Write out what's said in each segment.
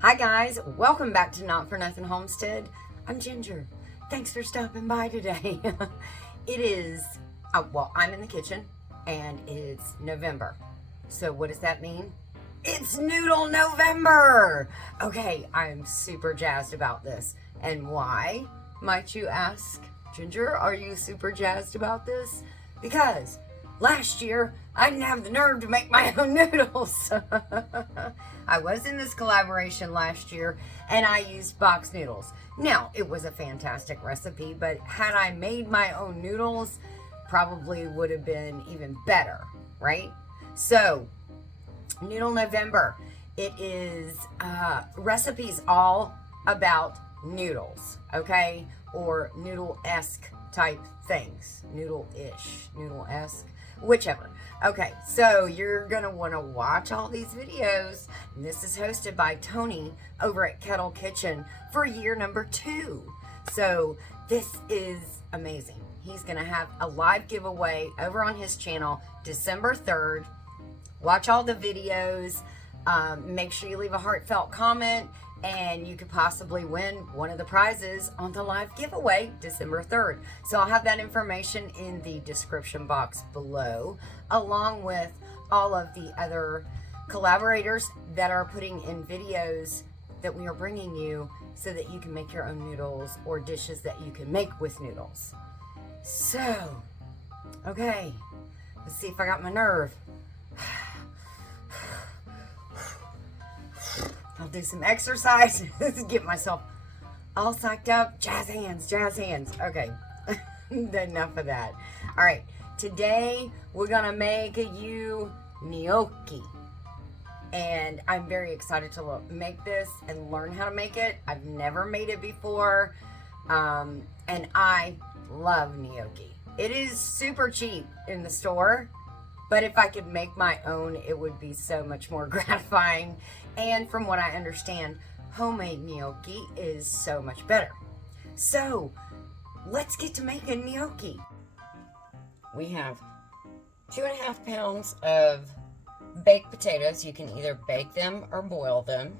Hi guys, welcome back to Not For Nothing Homestead. I'm Ginger. Thanks for stopping by today. It is, well, I'm in the kitchen and it's November. So what does that mean? It's Noodle November! Okay, I'm super jazzed about this. And why, might you ask? Ginger, are you super jazzed about this? Because last year, I didn't have the nerve to make my own noodles. I was in this collaboration last year, and I used box noodles. Now, it was a fantastic recipe, but had I made my own noodles, probably would have been even better, right? So, Noodle November. It is recipes all about noodles, okay? Or noodle-esque type things. Noodle-ish, noodle-esque, whichever. Okay, so you're gonna wanna watch all these videos. This is hosted by Tony over at Kettle Kitchen for year number 2. So this is amazing. He's gonna have a live giveaway over on his channel December 3rd. Watch all the videos. Make sure you leave a heartfelt comment, and you could possibly win one of the prizes on the live giveaway December 3rd. So I'll have that information in the description box below, along with all of the other collaborators that are putting in videos that we are bringing you so that you can make your own noodles or dishes that you can make with noodles. So, okay, let's see if I got my nerve. I'll do some exercise, get myself all psyched up. Jazz hands, jazz hands. Okay, enough of that. All right, today we're gonna make you gnocchi. And I'm very excited to make this and learn how to make it. I've never made it before, and I love gnocchi. It is super cheap in the store, but if I could make my own, it would be so much more gratifying. And from what I understand, homemade gnocchi is so much better. So, let's get to making gnocchi. We have 2.5 pounds of baked potatoes. You can either bake them or boil them.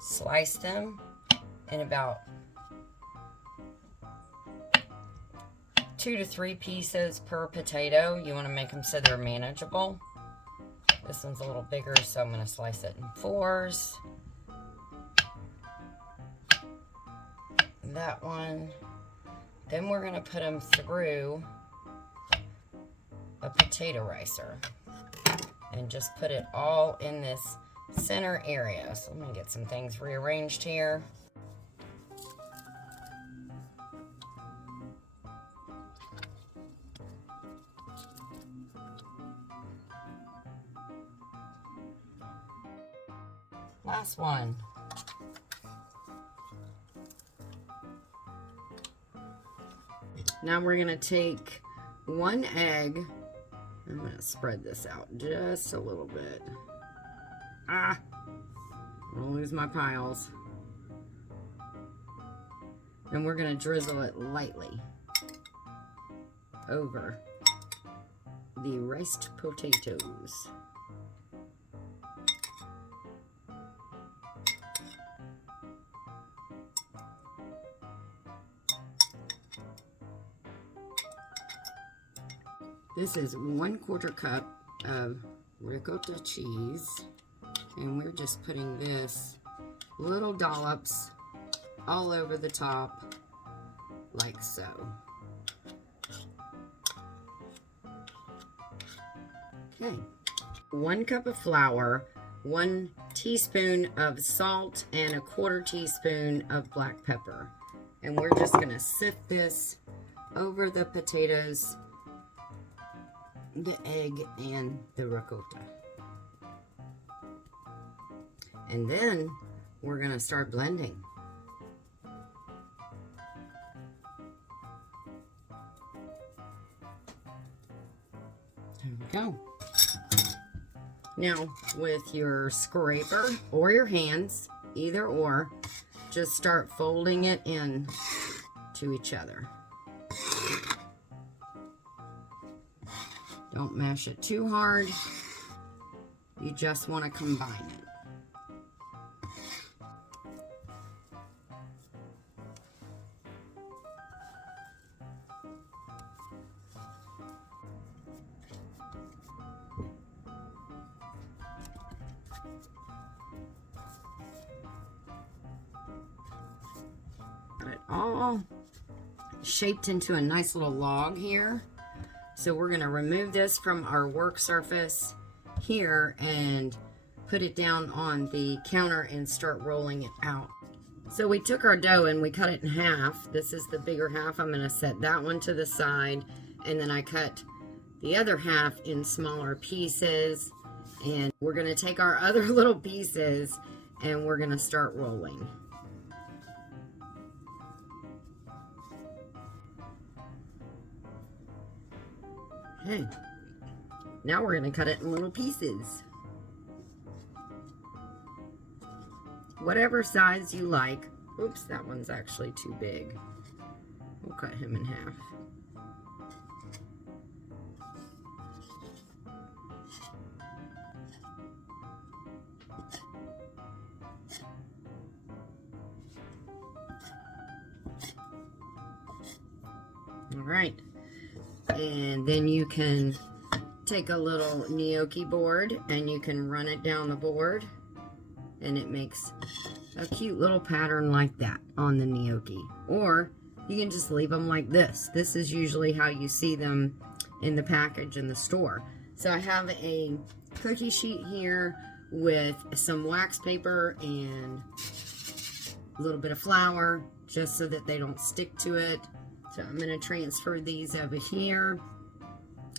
Slice them in about 2 to 3 pieces per potato. You want to make them so they're manageable. This one's a little bigger, so I'm going to slice it in 4s. That one. Then we're going to put them through a potato ricer and just put it all in this center area. So let me get some things rearranged here. Last one. Now we're going to take 1 egg. I'm going to spread this out just a little bit. I'm going to lose my piles. And we're going to drizzle it lightly over the riced potatoes. This is 1/4 cup of ricotta cheese, and we're just putting this little dollops all over the top, like so. Okay, 1 cup of flour, 1 teaspoon of salt, and 1/4 teaspoon of black pepper. And we're just gonna sift this over the potatoes, the egg, and the ricotta. And then we're going to start blending. There we go. Now, with your scraper or your hands, either or, just start folding it in to each other. Don't mash it too hard. You just want to combine it. all shaped into a nice little log here. So we're going to remove this from our work surface here and put it down on the counter and start rolling it out. So we took our dough and we cut it in half. This is the bigger half. I'm going to set that one to the side, and then I cut the other half in smaller pieces, and we're going to take our other little pieces and we're going to start rolling. Okay, now we're going to cut it in little pieces. Whatever size you like. Oops, that one's actually too big. We'll cut him in half. All right. And then you can take a little gnocchi board and you can run it down the board, and it makes a cute little pattern like that on the gnocchi. Or you can just leave them like this. This is usually how you see them in the package in the store. So I have a cookie sheet here with some wax paper and a little bit of flour just so that they don't stick to it. So I'm going to transfer these over here.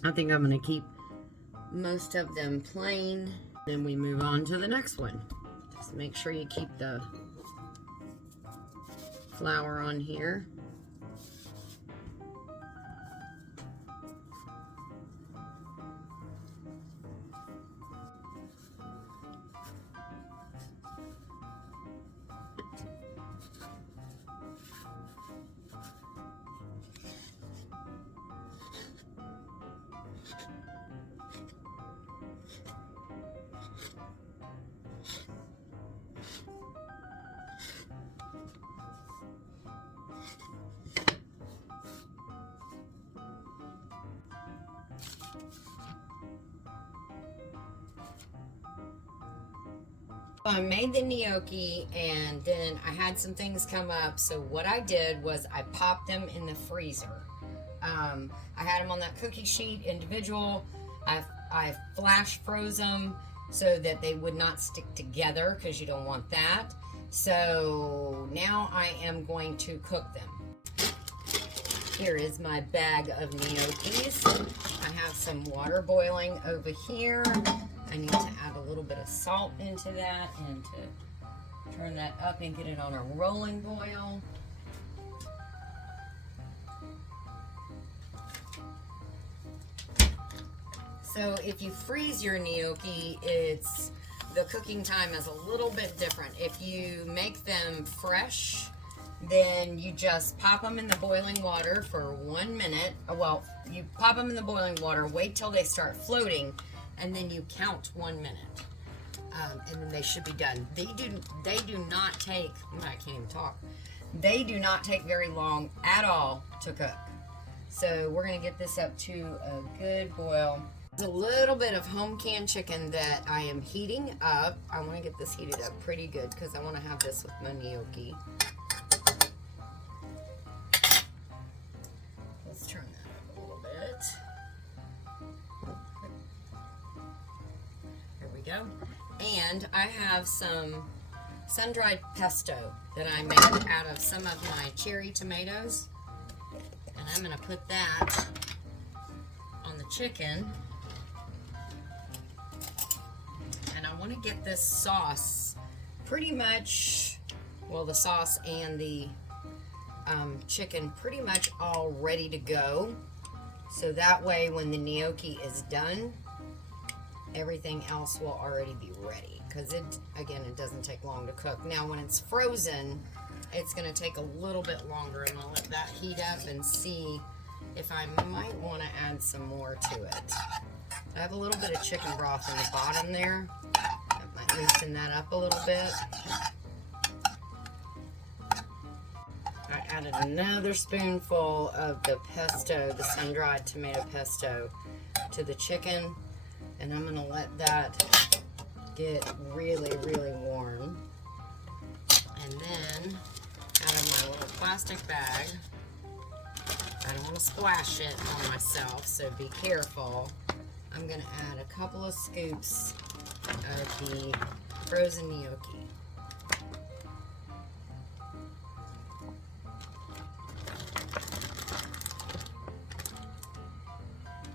I think I'm going to keep most of them plain. Then we move on to the next one. Just make sure you keep the flour on here. I made the gnocchi and then I had some things come up, so what I did was I popped them in the freezer. I had them on that cookie sheet individual. I flash froze them so that they would not stick together, because you don't want that. So now I am going to cook them. Here is my bag of gnocchis. I have some water boiling over here. I need to add a little bit of salt into that and to turn that up and get it on a rolling boil. So if you freeze your gnocchi, the cooking time is a little bit different. If you make them fresh, then you just pop them in the boiling water for 1 minute. Well, you pop them in the boiling water, wait till they start floating, and then you count 1 minute, and then they should be done. They do not take, I can't even talk. They do not take very long at all to cook. So we're gonna get this up to a good boil. There's a little bit of home canned chicken that I am heating up. I wanna get this heated up pretty good because I wanna have this with my gnocchi. Let's turn that up a little bit. Go. And I have some sun-dried pesto that I made out of some of my cherry tomatoes, and I'm going to put that on the chicken. And I want to get this sauce pretty much, well, the sauce and the chicken pretty much all ready to go, so that way when the gnocchi is done, everything else will already be ready, because it doesn't take long to cook. Now when it's frozen, it's going to take a little bit longer, and I'll let that heat up and see if I might want to add some more to it. I have a little bit of chicken broth in the bottom there. I might loosen that up a little bit. I added another spoonful of the pesto, the sun-dried tomato pesto, to the chicken. And I'm going to let that get really, really warm. And then out of my little plastic plastic bag. I don't want to splash it on myself, so be careful. I'm going to add a couple of scoops of the frozen gnocchi.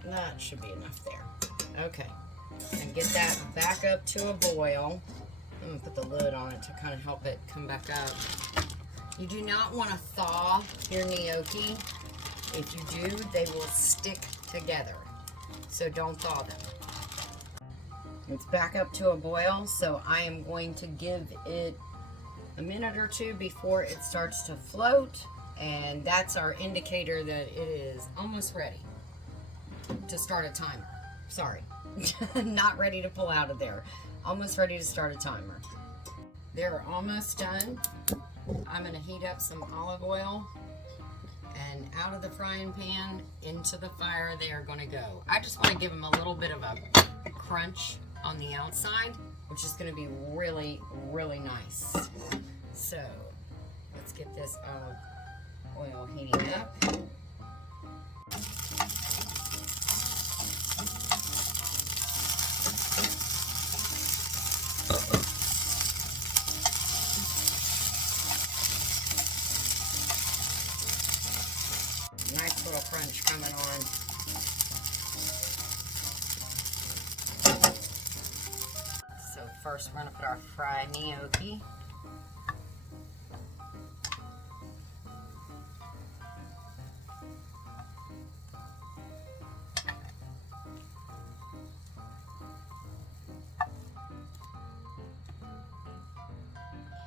That should be enough there. Okay. And get that back up to a boil. I'm going to put the lid on it to kind of help it come back up. You do not want to thaw your gnocchi. If you do, they will stick together. So don't thaw them. It's back up to a boil, so I am going to give it a minute or two before it starts to float, and that's our indicator that it is almost ready to start a timer. Sorry, not ready to pull out of there. Almost ready to start a timer. They're almost done. I'm going to heat up some olive oil, and out of the frying pan into the fire they are going to go. I just want to give them a little bit of a crunch on the outside, which is going to be really, really nice. So let's get this olive oil heating up. Nice little crunch coming on. So first we're going to put our fried gnocchi.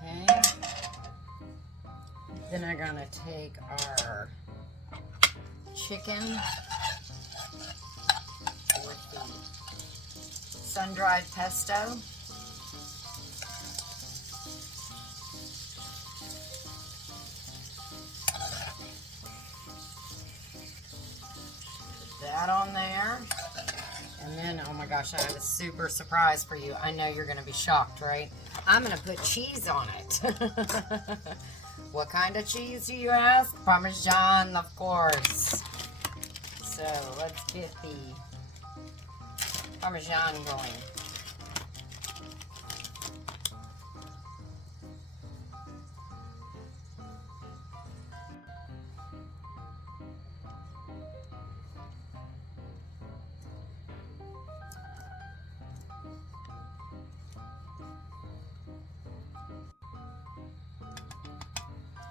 Okay. Then I'm going to take our chicken with the sun-dried pesto. Put that on there. And then, oh my gosh, I have a super surprise for you. I know you're going to be shocked, right? I'm going to put cheese on it. What kind of cheese, do you ask? Parmesan, of course. So let's get the Parmesan going.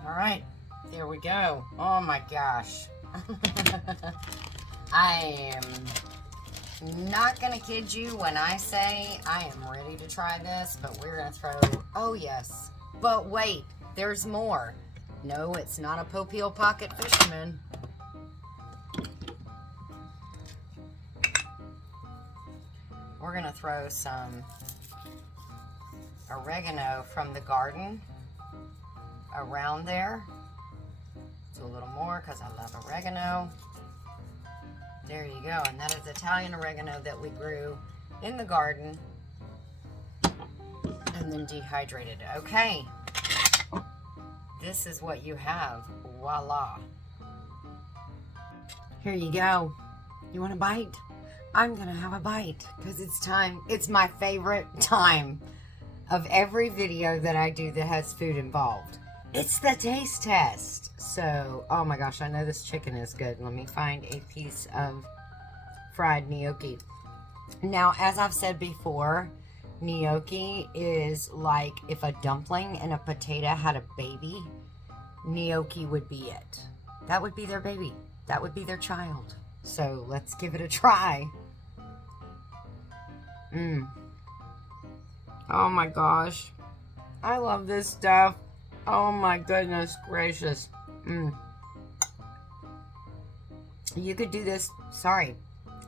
All right, there we go. Oh my gosh. I am not gonna kid you when I say I am ready to try this, but we're gonna throw, oh yes, but wait, there's more. No, it's not a Popeil Pocket Fisherman. We're gonna throw some oregano from the garden around there. Do a little more because I love oregano. There you go, and that is Italian oregano that we grew in the garden and then dehydrated. Okay, this is what you have. Voila. Here you go. You want a bite? I'm gonna have a bite because it's time. It's my favorite time of every video that I do that has food involved. It's the taste test. So, oh my gosh, I know this chicken is good. Let me find a piece of fried gnocchi. Now, as I've said before, gnocchi is like if a dumpling and a potato had a baby, gnocchi would be it. That would be their baby. That would be their child. So, let's give it a try. Oh my gosh. I love this stuff. Oh my goodness gracious. You could do this, sorry,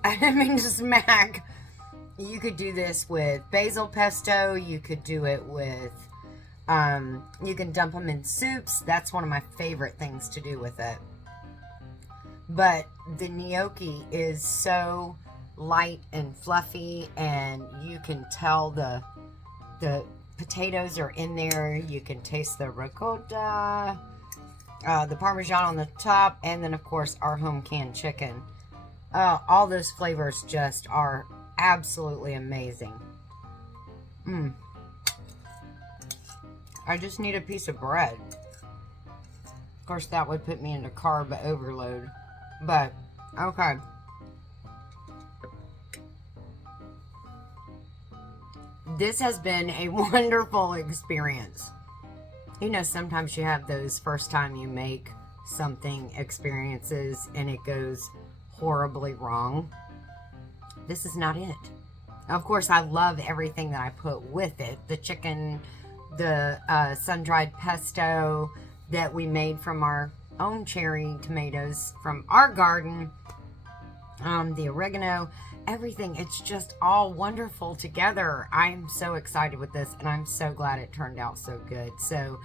I didn't mean to smack. You could do this with basil pesto. You could do it with, you can dump them in soups. That's one of my favorite things to do with it. But the gnocchi is so light and fluffy, and you can tell the potatoes are in there. You can taste the ricotta. the Parmesan on the top, and then of course our home canned chicken. All those flavors just are absolutely amazing. I just need a piece of bread. Of course, that would put me into carb overload. But, okay. This has been a wonderful experience. You know, sometimes you have those first time you make something experiences and it goes horribly wrong. This is not it. Of course, I love everything that I put with it. The chicken, the sun-dried pesto that we made from our own cherry tomatoes from our garden, the oregano, everything. It's just all wonderful together. I'm so excited with this, and I'm so glad it turned out so good. So,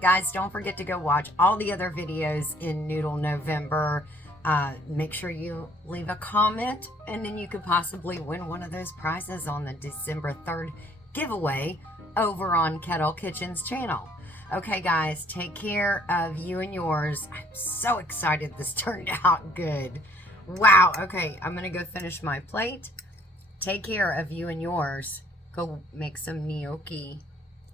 guys, don't forget to go watch all the other videos in Noodle November. Make sure you leave a comment, and then you could possibly win one of those prizes on the December 3rd giveaway over on Kettle Kitchen's channel. Okay, guys, take care of you and yours. I'm so excited this turned out good. Wow. Okay, I'm going to go finish my plate. Take care of you and yours. Go make some gnocchi.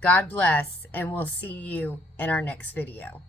God bless, and we'll see you in our next video.